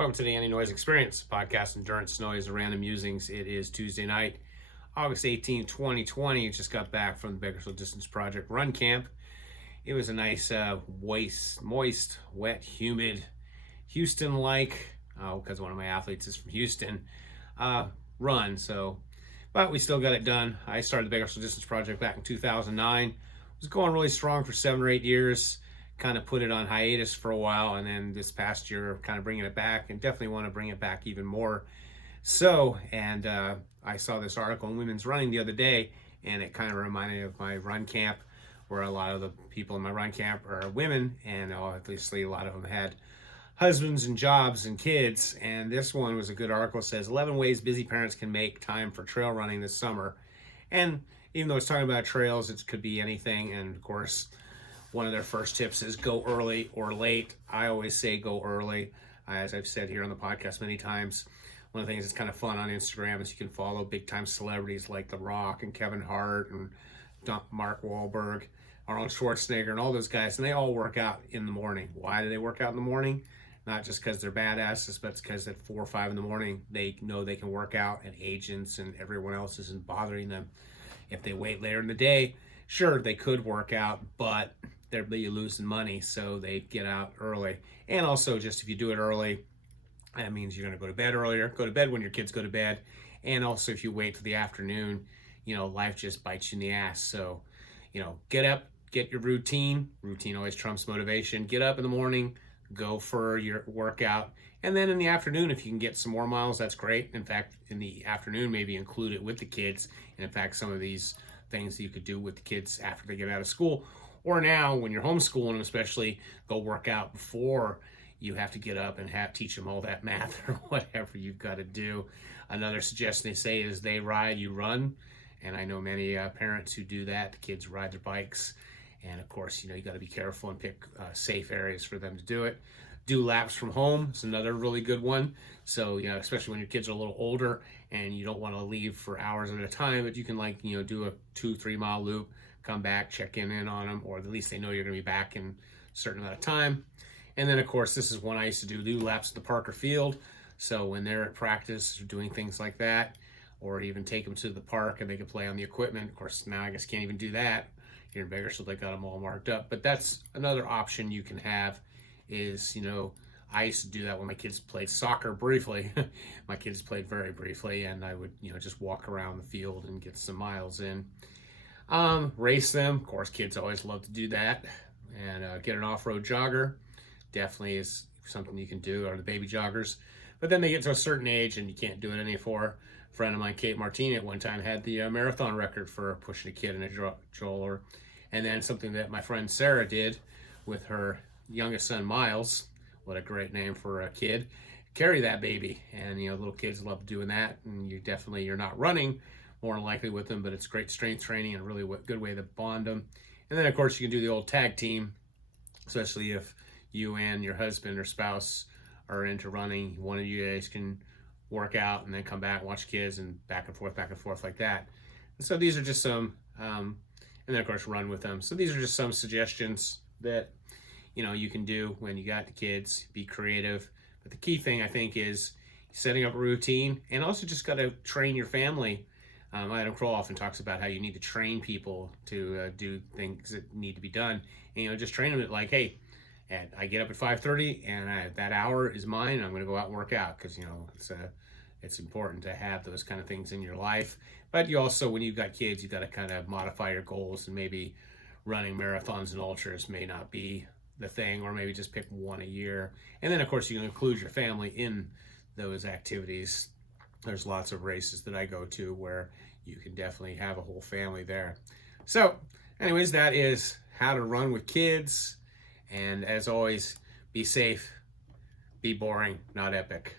Welcome to the Anti-Noise Experience, podcast endurance, noise, and random musings. It is Tuesday night, August 18, 2020. Just got back from the Bakersfield Distance Project run camp. It was a nice, moist, wet, humid, Houston-like, because one of my athletes is from Houston, run. But we still got it done. I started the Bakersfield Distance Project back in 2009. It was going really strong for 7 or 8 years. Kind of put it on hiatus for a while, and then this past year kind of bringing it back, and definitely want to bring it back even more. I saw this article in Women's Running the other day, and it kind of reminded me of my run camp, where a lot of the people in my run camp are women, and obviously a lot of them had husbands and jobs and kids. And this one was a good article. It says 11 ways busy parents can make time for trail running this summer. And even though it's talking about trails, it could be anything. And of course, one of their first tips is go early or late. I always say go early. As I've said here on the podcast many times, one of the things that's kind of fun on Instagram is you can follow big time celebrities like The Rock and Kevin Hart and Mark Wahlberg, Arnold Schwarzenegger, and all those guys, and they all work out in the morning. Why do they work out in the morning? Not just because they're badasses, but it's because at 4 or 5 in the morning, they know they can work out, and agents and everyone else isn't bothering them. If they wait later in the day, sure, they could work out, but they're losing money, so they get out early. And also, just if you do it early, that means you're going to go to bed earlier. Go to bed when your kids go to bed. And also, if you wait for the afternoon, life just bites you in the ass. So, get up, get your routine. Routine always trumps motivation. Get up in the morning, go for your workout. And then in the afternoon, if you can get some more miles, that's great. In fact, in the afternoon, maybe include it with the kids. And in fact, some of these things that you could do with the kids after they get out of school, or now when you're homeschooling, especially, go work out before you have to get up and teach them all that math or whatever you've got to do. Another suggestion they say is they ride, you run. And I know many parents who do that. The kids ride their bikes. And of course, you got to be careful and pick safe areas for them to do it. Do laps from home is another really good one. So, especially when your kids are a little older and you don't want to leave for hours at a time, but you can do a 2-3 mile loop, come back, check in on them, or at least they know you're going to be back in a certain amount of time. And then, of course, this is one I used to do laps at the park or field. So when they're at practice or doing things like that, or even take them to the park and they can play on the equipment. Of course, now I guess can't even do that. Here in Bakersfield, they got them all marked up. But that's another option you can have is, I used to do that when my kids played soccer briefly. My kids played very briefly, and I would, just walk around the field and get some miles in. Race them. Of course, kids always love to do that. And get an off-road jogger. Definitely is something you can do, or the baby joggers. But then they get to a certain age and you can't do it anymore. A friend of mine, Kate Martini, at one time had the marathon record for pushing a kid in a stroller. And then something that my friend Sarah did with her youngest son, Miles, what a great name for a kid, carry that baby. And, little kids love doing that. And you're not running more than likely with them, but it's great strength training and really good way to bond them. And then, of course, you can do the old tag team, especially if you and your husband or spouse are into running. One of you guys can work out and then come back and watch kids and back and forth like that. And so these are just some, and then of course run with them. So these are just some suggestions that, you can do when you got the kids. Be creative. But the key thing I think is setting up a routine, and also just got to train your family. Adam Kroll often talks about how you need to train people to do things that need to be done. And, just train them like, hey, and I get up at 5:30, and that hour is mine. And I'm going to go out and work out because it's important to have those kind of things in your life. But you also, when you've got kids, you've got to kind of modify your goals, and maybe running marathons and ultras may not be the thing, or maybe just pick one a year. And then, of course, you can include your family in those activities. There's lots of races that I go to where you can definitely have a whole family there. So, anyways, that is how to run with kids. And as always, be safe, be boring, not epic.